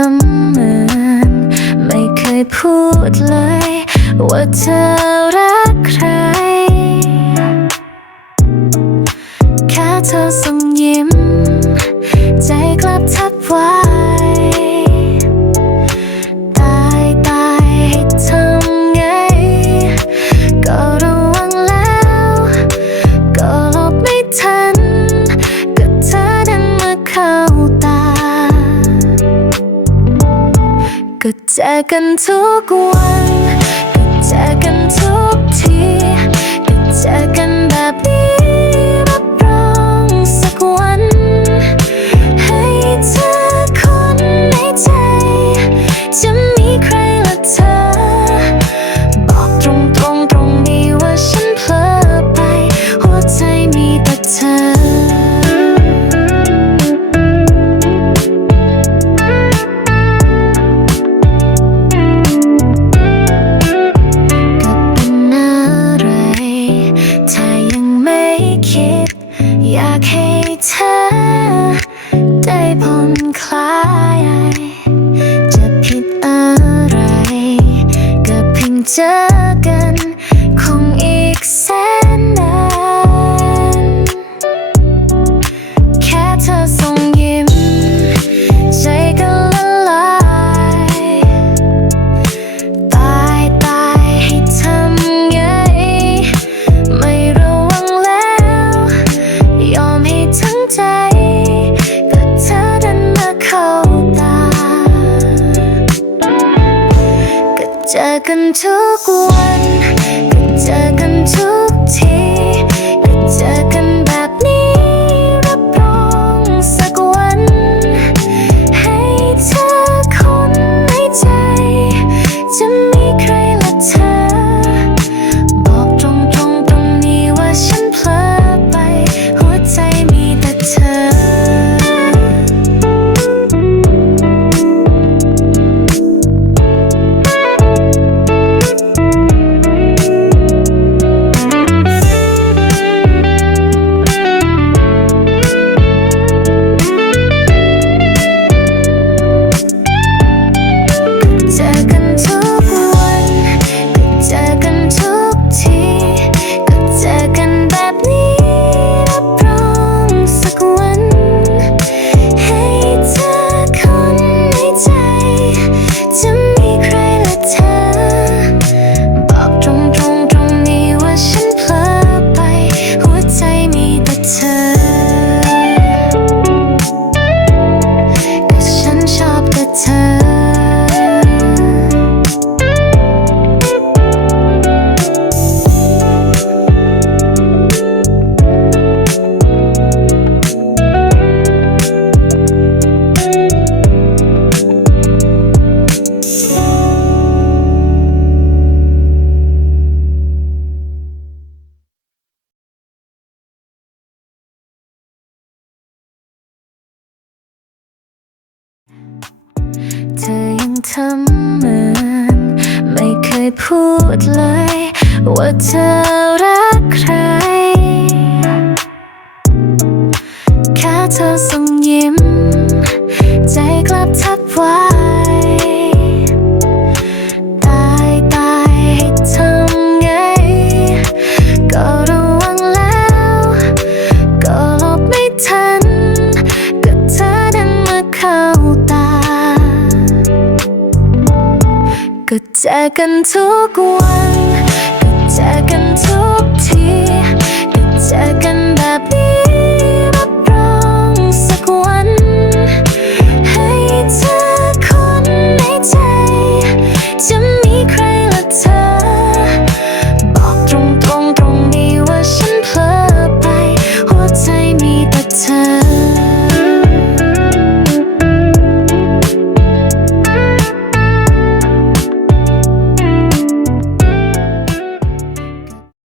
ำเหมือน ไม่เคยพูดเลย ว่าเธอ กันทุกวัน to กันทุกวันเจอกันทุกที turn ทำเหมือน ไม่เคยพูดเลย ว่าเธอรักใคร แค่เธอส่งยิ้ม ใจกลับทับไว เจอกันทุกวันก็เจอกันทุก